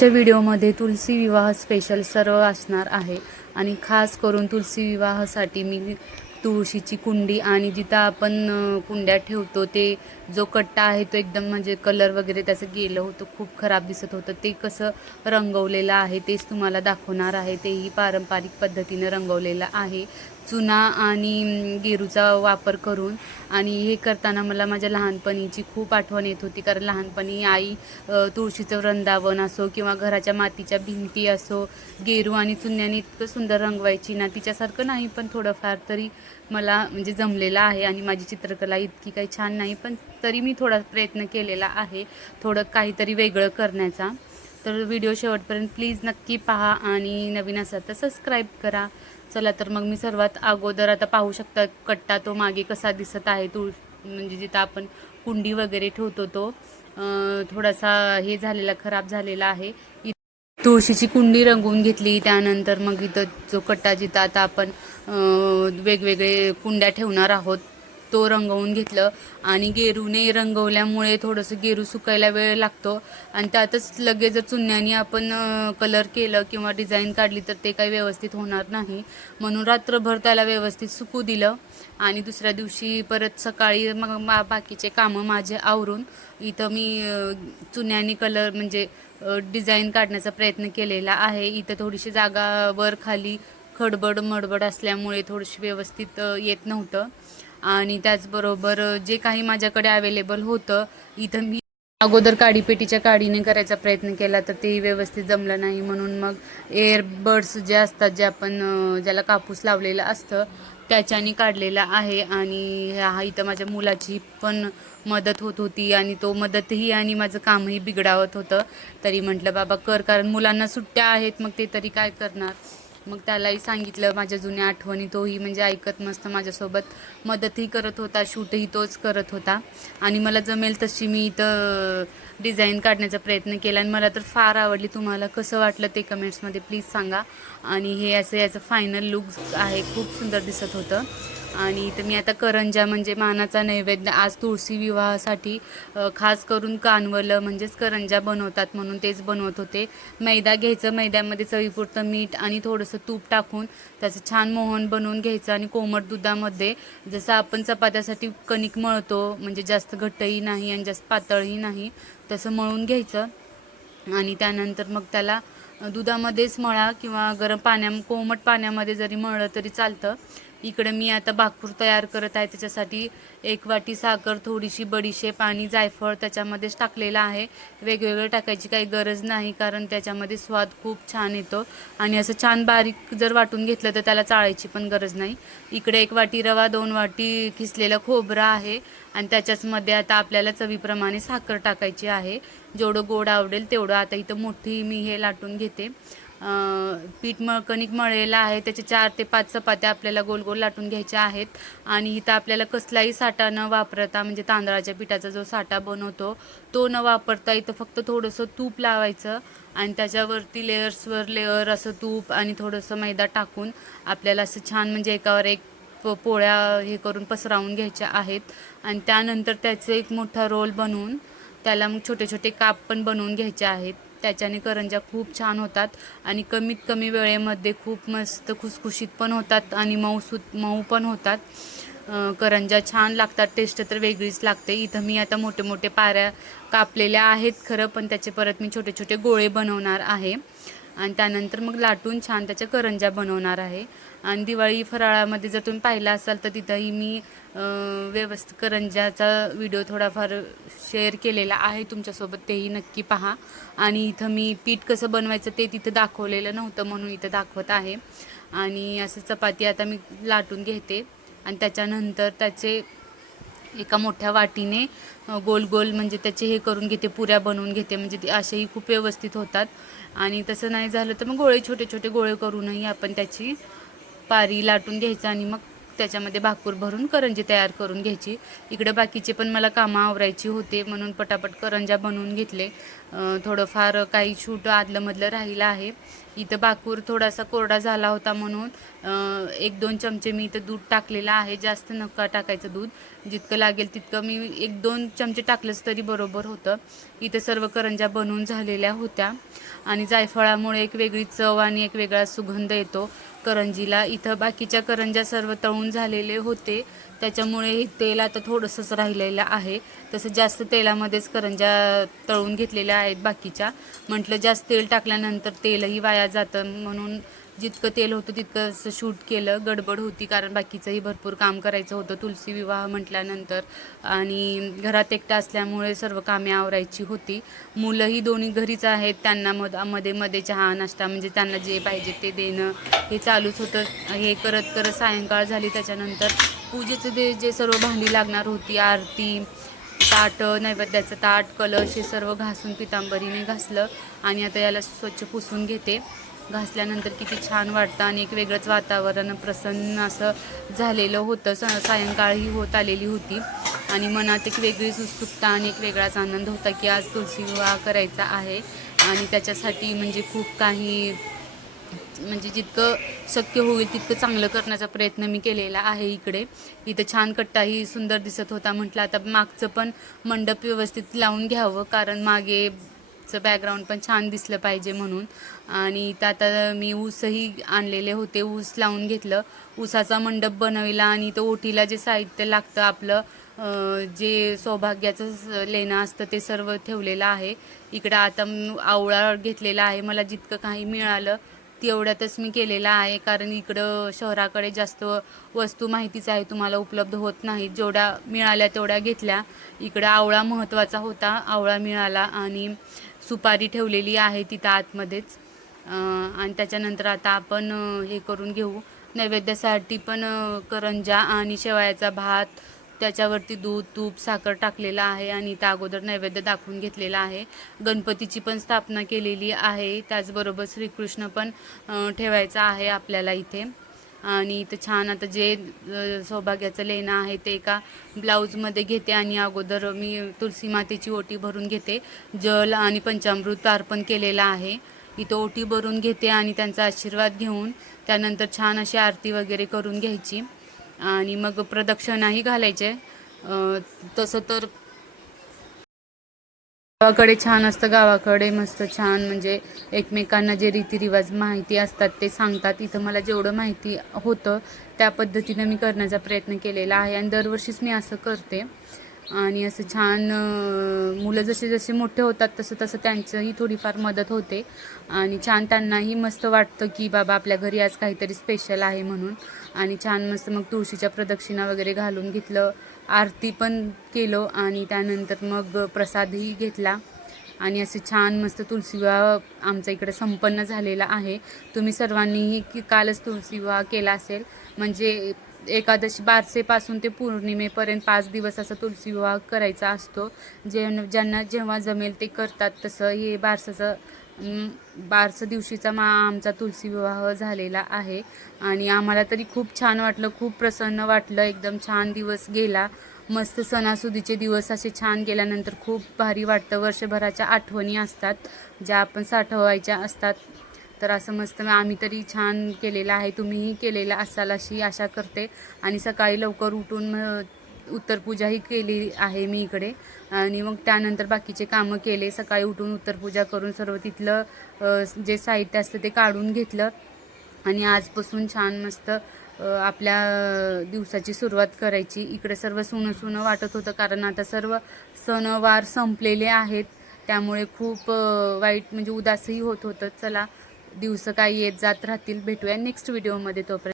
आजच्या व्हिडिओमध्ये तुलसी विवाह स्पेशल सर्व असणार आहे. आणि खास करून तुलसी विवाहासाठी मी तुळशीची कुंडी आणि जिथं आपण कुंड्या ठेवतो ते जो कट्टा आहे तो एकदम म्हणजे कलर वगैरे त्याचं गेलं होतं खूप खराब दिसत होतं. ते कसं रंगवलेलं आहे तेच तुम्हाला दाखवणार आहे. तेही पारंपरिक पद्धतीनं रंगवलेलं आहे. चुना आणि गेरूचा वापर करून आणि हे करताना मला माझ्या लहानपणीची खूप आठवण येत होती. कारण लहानपणी आई तुळशीचं वृंदावन असो किंवा घराच्या मातीच्या भिंती असो गेरू आणि चुन्याने इतकं सुंदर रंगवायची ना तिच्यासारखं नाही पण थोडंफार तरी मला म्हणजे जमलेलं आहे आणि माझी चित्रकला इतकी काही छान नाही पण तरी मी थोडा प्रयत्न केलेला आहे थोडं काहीतरी वेगळं करण्याचा. तर व्हिडिओ शेवटपर्यंत प्लीज नक्की पहा आणि नवीन असाल तर सबस्क्राईब करा. चला तर मग मी सर्वात अगोदर आता पाहू शकता कट्टा तो मागे कसा दिसत आहे तुळ म्हणजे जिथं आपण कुंडी वगैरे ठेवतो तो थोडासा हे झालेला खराब झालेला आहे. इ- तुळशीची कुंडी रंगवून घेतली त्यानंतर मग इथं जो कट्टा जिथं आता आपण वेगवेगळे कुंड्या ठेवणार आहोत तो रंगवून घेतलं. आणि गेरूने रंगवल्यामुळे थोडंसं गेरू सुकायला वेळ लागतो. आणि त्यातच लगेच जर चुन्याने आपण कलर केलं किंवा डिझाईन काढली तर ते काही व्यवस्थित होणार नाही. म्हणून रात्रभर त्याला व्यवस्थित सुकू दिलं. आणि दुसऱ्या दिवशी परत सकाळी मग मा बाकीचे कामं माझे आवरून इथं मी चुन्याने कलर म्हणजे डिझाईन काढण्याचा प्रयत्न केलेला आहे. इथं थोडीशी जागा वर खाली खडबड मडबड असल्यामुळे थोडीशी व्यवस्थित येत नव्हतं. आणि त्याचबरोबर जे काही माझ्याकडे अवेलेबल होतं इथं मी अगोदर काडीपेटीच्या काडीने करायचा प्रयत्न केला तर तेही व्यवस्थित जमलं नाही. म्हणून मग एअरबड्स जे असतात जे आपण ज्याला कापूस लावलेलं असतं त्याच्याने काढलेला आहे. आणि हा इथं माझ्या मुलाची पण मदत होत होती. आणि तो मदतही आणि माझं कामही बिघडावत होतं. तरी म्हटलं बाबा कर कारण मुलांना सुट्ट्या आहेत मग ते तरी काय करणार? मग त्यालाही सांगितलं माझ्या जुन्या आठवणी तोही म्हणजे ऐकत मस्त माझ्यासोबत मदतही करत होता शूटही तोच करत होता. आणि मला जमेल तशी मी इथं डिझाईन काढण्याचा प्रयत्न केला आणि मला तर फार आवडली. तुम्हाला कसं वाटलं ते कमेंट्समध्ये प्लीज सांगा. आणि हे असं याचं फायनल लुक आहे खूप सुंदर दिसत होतं. आणि इथं मी आता करंजा म्हणजे मानाचा नैवेद्य आज तुळशी विवाहासाठी खास करून कानवलं म्हणजेच करंजा बनवतात म्हणून तेच बनवत होते. मैदा घ्यायचं मैद्यामध्ये चवीपुरतं मीठ आणि थोडंसं तूप टाकून त्याचं छान मोहन बनवून घ्यायचं आणि कोमट दुधामध्ये जसं आपण चपात्यासाठी कणिक मळतो म्हणजे जास्त घट्टही नाही आणि जास्त पातळही नाही तसं मळून घ्यायचं. आणि त्यानंतर मग त्याला दुधामध्येच मळा किंवा गरम पाण्या कोमट पाण्यामध्ये जरी मळलं तरी चालतं. इकडे मी आता भाकूर तयार करत आहे. त्याच्यासाठी एक वाटी साखर थोडीशी बडीशेप आणि जायफळ त्याच्यामध्येच टाकलेलं आहे. वेगवेगळं टाकायची काही गरज नाही कारण त्याच्यामध्ये स्वाद खूप छान येतो. आणि असं छान बारीक जर वाटून घेतलं तर त्याला चाळायची पण गरज नाही. इकडे एक वाटी रवा दोन वाटी खिसलेलं खोबरं आहे. आणि त्याच्याचमध्ये आता आपल्याला चवीप्रमाणे साखर टाकायची आहे. जेवढं गोड आवडेल तेवढं आता इथं मोठी मी हे लाटून घेते. पीठ मळ कणिक मळलेलं आहे त्याचे चार ते पाच चपात्या आपल्याला गोल गोल लाटून घ्यायच्या आहेत. आणि इथं आपल्याला कसलाही साठा न वापरता म्हणजे तांदळाच्या पिठाचा जो साठा बनवतो तो न वापरता इथं फक्त थोडंसं तूप लावायचं आणि त्याच्यावरती लेअर्सवर लेअर असं तूप आणि थोडंसं मैदा टाकून आपल्याला असं छान म्हणजे एकावर एक पोळ्या हे करून पसरावून घ्यायच्या आहेत. आणि त्यानंतर त्याचं एक मोठा रोल बनवून त्याला मग छोटे छोटे काप पण बनवून घ्यायचे आहेत. त्याच्याने करंजा खूप छान होतात आणि कमीत कमी वेळेमध्ये खूप मस्त खुसखुशीत पण होतात आणि मऊसूत मऊ पण होतात. करंजा छान लागतात टेस्ट तर वेगळीच लागते. इथं मी आता मोठे मोठे पाऱ्या कापलेल्या आहेत खरं पण त्याचे परत मी छोटे छोटे गोळे बनवणार आहे. आणि त्यानंतर मग लाटून छान त्याच्या करंजा बनवणार आहे. आणि दिवाळी फराळामध्ये जर तुम्ही पाहिला असाल तर तिथंही मी व्यवस्थित करंजाचा व्हिडिओ थोडाफार शेअर केलेला आहे तुमच्यासोबत तेही नक्की पहा. आणि इथं मी पीठ कसं बनवायचं ते तिथं दाखवलेलं नव्हतं म्हणून इथं दाखवत आहे. आणि असं चपाती आता मी लाटून घेते. आणि त्याच्यानंतर त्याचे एका मोठ्या वाटीने गोल गोल म्हणजे त्याचे हे करून घेते पुऱ्या बनवून घेते. म्हणजे ते असेही खूप व्यवस्थित होतात. आणि तसं नाही झालं तर मग गोळे छोटे छोटे गोळे करूनही आपण त्याची पारी लाटून घ्यायचं आणि मग त्याच्यामध्ये भाकूर भरून करंजी तयार करून घ्यायची. इकडं बाकीचे पण मला कामं आवरायची होते म्हणून पटापट करंजा बनवून घेतले. थोडंफार काही छूट आदलंमधलं राहिलं आहे. इथं बाकूर थोडासा कोरडा झाला होता म्हणून एक दोन चमचे मी इथं दूध टाकलेलं आहे. जास्त नका टाकायचं दूध. जितकं लागेल तितकं मी एक दोन चमचे टाकलंच तरी बरोबर होतं. इथं सर्व करंज्या बनवून झालेल्या होत्या. आणि जायफळामुळे एक वेगळी चव आणि एक वेगळा सुगंध येतो. करंजीला इथं बाकीच्या करंज्या सर्व तळून झालेले होते. त्याच्यामुळे हे तेल आता थोडंसंच राहिलेलं आहे. तसं जास्त तेलामध्येच करंज्या तळून घेतलेल्या आहेत बाकीच्या. म्हटलं जास्त तेल टाकल्यानंतर तेलही वाया जातं. म्हणून जितकं तेल होतं तितकं असं शूट केलं. गडबड होती कारण बाकीचंही भरपूर काम करायचं होतं. तुलसी विवाह म्हटल्यानंतर. आणि घरात एकटा असल्यामुळे सर्व कामे आवरायची होती. मुलंही दोन्ही घरीच आहेत. त्यांना मधमध्ये मध्ये चहा नाश्ता म्हणजे त्यांना जे पाहिजे ते देणं हे चालूच होतं. हे करत करत सायंकाळ झाली. त्याच्यानंतर पूजेचं जे जे सर्व भांडी लागणार होती आरती ताट नैवेद्याचं ताट कलश हे सर्व घासून पितांबरीने घासलं आणि आता याला स्वच्छ पुसून घेते. घासल्यानंतर किती छान वाटतं आणि एक वेगळंच वातावरण प्रसन्न असं झालेलं होतं. स सायंकाळही होत आलेली होती आणि मनात एक वेगळीच उत्सुकता आणि एक वेगळाच आनंद होता की आज तुलसी विवाह करायचा आहे आणि त्याच्यासाठी म्हणजे खूप काही म्हणजे जितकं शक्य होईल तितकं चांगलं करण्याचा प्रयत्न मी केलेला आहे इकडे. इथं छान कट्टाही सुंदर दिसत होता म्हटलं आता मागचं पण मंडप व्यवस्थित लावून घ्यावं कारण मागेचं बॅकग्राऊंड पण छान दिसलं पाहिजे म्हणून. आणि इथं आता मी ऊसही आणलेले होते ऊस लावून घेतलं. ऊसाचा मंडप बनविला आणि तो ओटीला जे साहित्य लागतं आपलं जे सौभाग्याचं स- लेणं असतं ते सर्व ठेवलेलं आहे. इकडं आता आवळा घेतलेला आहे मला जितकं काही मिळालं तेवढ्यातच मी केलेला आहे. कारण इकडं शहराकडे जास्त वस्तू माहितीच आहे तुम्हाला उपलब्ध होत नाहीत. जेवढ्या मिळाल्या तेवढ्या घेतल्या. इकडं आवळा महत्त्वाचा होता. आवळा मिळाला आणि सुपारी ठेवलेली आहे तिथं आतमध्येच. आणि त्याच्यानंतर आता आपण हे करून घेऊ. नैवेद्यासाठी पण करंजा आणि शेवयाचा भात त्याच्यावरती दूध तूप साखर टाकलेलं आहे आणि त्या अगोदर नैवेद्य दाखवून घेतलेला आहे. गणपतीची पण स्थापना केलेली आहे. त्याचबरोबर श्रीकृष्ण पण ठेवायचा आहे आपल्याला इथे. आणि इथं छान आता जे सौभाग्याचं लेणं आहे ते एका ब्लाऊजमध्ये घेते आणि अगोदर मी तुलसी मातेची ओटी भरून घेते. जल आणि पंचामृत अर्पण केलेलं आहे. इथं ओटी भरून घेते आणि त्यांचा आशीर्वाद घेऊन त्यानंतर छान अशी आरती वगैरे करून घ्यायची. आणि मग प्रदक्षिणाही घालायचे. तसं तर गावाकडे छान असतं गावाकडे मस्त छान म्हणजे एकमेकांना जे रीतिरिवाज माहिती असतात ते सांगतात. इथं मला जेवढं माहिती होतं त्या पद्धतीनं मी करण्याचा प्रयत्न केलेला आहे आणि दरवर्षीच मी असं करते. आणि असं छान मुलं जसे जसे मोठे होतात तसं तसं त्यांचंही थोडीफार मदत होते. आणि छान त्यांनाही मस्त वाटतं की बाबा आपल्या घरी आज काहीतरी स्पेशल आहे म्हणून. आणि छान मस्त मग तुळशीच्या प्रदक्षिणा वगैरे घालून घेतलं. आरती पण केलं आणि त्यानंतर मग प्रसादही घेतला. आणि असं छान मस्त तुलसी विवाह आमच्या इकडे संपन्न झालेला आहे. तुम्ही सर्वांनीही की कालच तुलसी विवाह केला असेल. म्हणजे एकादशी बारसेपासून ते पौर्णिमेपर्यंत पाच दिवस असा तुलसी विवाह करायचा असतो. जे ज्यांना जेव्हा जमेल ते करतात. तसं हे बारसाचं अं, बारसं दिवशीचा मा आमचा तुलसी विवाह झालेला आहे. आणि आम्हाला तरी खूप छान वाटलं खूप प्रसन्न वाटलं. एकदम छान दिवस गेला. मस्त सणासुदीचे दिवस असे छान गेल्यानंतर खूप भारी वाटतं. वर्षभराच्या आठवणी असतात. ज्या आपण साठवायच्या असतात. तर असं मस्त आम्ही तरी छान केलेलं आहे. तुम्हीही केलेलं असाल अशी आशा करते. आणि सकाळी लवकर उठून उत्तरपूजाही केली आहे मी इकडे. आणि मग त्यानंतर बाकीचे कामं केले. सकाळी उठून उत्तरपूजा करून सर्व तिथलं जे साहित्य असतं ते काढून घेतलं. आणि आजपासून छान मस्त आपल्या दिवसाची सुरुवात करायची. इकडे सर्व सुनं सुनं वाटत होतं कारण आता सर्व सणवार संपलेले आहेत. त्यामुळे खूप वाईट म्हणजे उदासही होत होतं. चला दिवस काही येत जात राहतील. भेटूया नेक्स्ट व्हिडिओमध्ये तोपर्यंत.